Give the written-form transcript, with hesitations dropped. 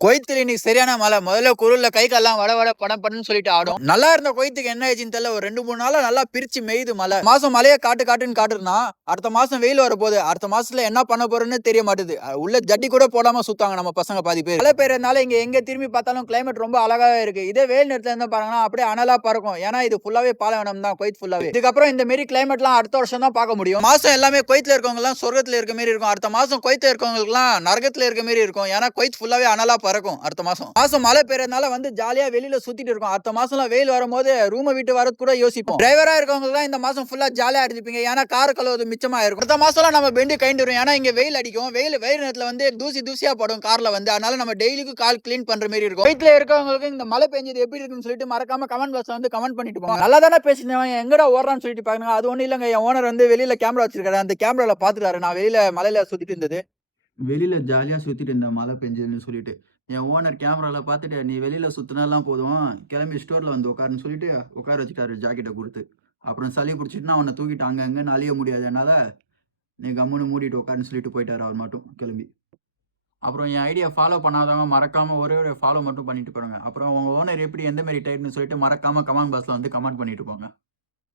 கொய்த்துல இன்னைக்கு சரியான மழை. முதல்ல குளிர்ல கை கால்லாம் வட வட பட படன்னு சொல்லிட்டு ஆடும். நல்லா இருந்த கொய்த்துக்கு என்ன ஆச்சுன்னு தெரியல. ஒரு 2, 3 நாளா நல்லா பிரிச்சு மேயுது மழை. மாசம் மழைய காட்டுன்னு காட்டுனா அடுத்த மாசம் வெயில் வரப்போகுது. அடுத்த மாசத்துல என்ன பண்ண போறோம்னு தெரிய மாட்டுது. உள்ள ஜட்டி கூட போடாம சுத்தாங்க நம்ம பசங்க பாதி பேர். மழை பெய்யறதுனால இங்க எங்க திரும்பி பார்த்தாலும் கிளைமேட் ரொம்ப அழகாவே இருக்கு. இதே வெயில் நேரத்துல இருந்தா பாருங்கன்னா அப்படியே அனலா பறக்கும். ஏன்னா இது ஃபுல்லாவே பாலைவனம் தான் கொய்த் ஃபுல்லாவே. இதுக்கப்புறம் இந்த மாரி கிளைமேட்லாம் அடுத்த வருஷம் தான் பார்க்க முடியும். மாசம் எல்லாமே கொய்த்துல இருக்கவங்க எல்லாம் சொர்க்கத்துல இருக்க மாதிரி இருக்கும். அடுத்த மாசம் கொய்த்துல இருக்கவங்களுக்கு எல்லாம் நரகத்துல இருக்க மாதிரி இருக்கும். ஏன்னா கொய்த் ஃபுல்லாவே அனலா பறக்கும். அடுத்த மாசம் மழை பெய்யறதுனால வந்து ஜாலியா வெளியில சுத்திட்டு இருக்கோம். அடுத்த மாசம்லாம் வெயில் வரும்போது ரூமை விட்டு வரது கூட யோசிப்போம். டிரைவரா இருக்கவங்க இந்த மாசம் ஃபுல்லா ஜாலியா இருப்பீங்க. ஏன்னா கார் கழுவது மிச்சமா இருக்கும். அடுத்த மாசம்லாம் நம்ம பெண்டு கைண்டு வரும். ஏன்னா இங்க வெயில் அடிக்கும். வெயில் நேரத்துல வந்து தூசியா படும் கார்ல வந்து. அதனால நம்ம டெய்லிக்கும் கால் கிளீன் பண்ற மாதிரி இருக்கும். வீட்டுல இருக்கவங்களுக்கு இந்த மழை பெஞ்சது எப்படி இருக்குன்னு சொல்லிட்டு மறக்காம கமெண்ட் பாக்ஸ்ல வந்து கமெண்ட் பண்ணிட்டு போங்க. நல்லா தானே பேசினேன், எங்கடா ஓடுறான்னு சொல்லிட்டு பாருங்க. அது ஒண்ணு இல்லங்க, என் ஓனர் வந்து வெளியில கேமரா வச்சிருக்காரு. அந்த கேமரால பாத்துட்டாரு நான் வெளியில மலையில சுத்திட்டு இருந்தது. வெளியில ஜாலியா சுத்திட்டு இருந்தேன் மழை பெஞ்சதுன்னு சொல்லிட்டு. என் ஓனர் கேமரால பார்த்துட்டு, "நீ வெளியில சுத்துனாலாம் போதும், கிளம்பி ஸ்டோர்ல வந்து உட்காருன்னு" சொல்லிட்டு உட்கார வச்சுட்டாரு ஜாக்கெட்ட குடுத்து. அப்புறம் சளி புடிச்சுட்டுனா அவன தூக்கிட்டு அங்க அங்கன்னு அலைய முடியாது என்னால. "நீ கம்முனு மூடிட்டு உட்காருன்னு" சொல்லிட்டு போயிட்டாரு அவர் மட்டும் கிளம்பி. அப்புறம் என் ஐடியா ஃபாலோ பண்ணாதவங்க மறக்காம ஒரே ஒரு ஃபாலோ மட்டும் பண்ணிட்டு போங்க. அப்புறம் உங்க ஓனர் எப்படி எந்த மாரி டைப்ன்னு சொல்லிட்டு மறக்காம கமெண்ட் பாக்ஸ்ல வந்து கமெண்ட் பண்ணிட்டு போங்க.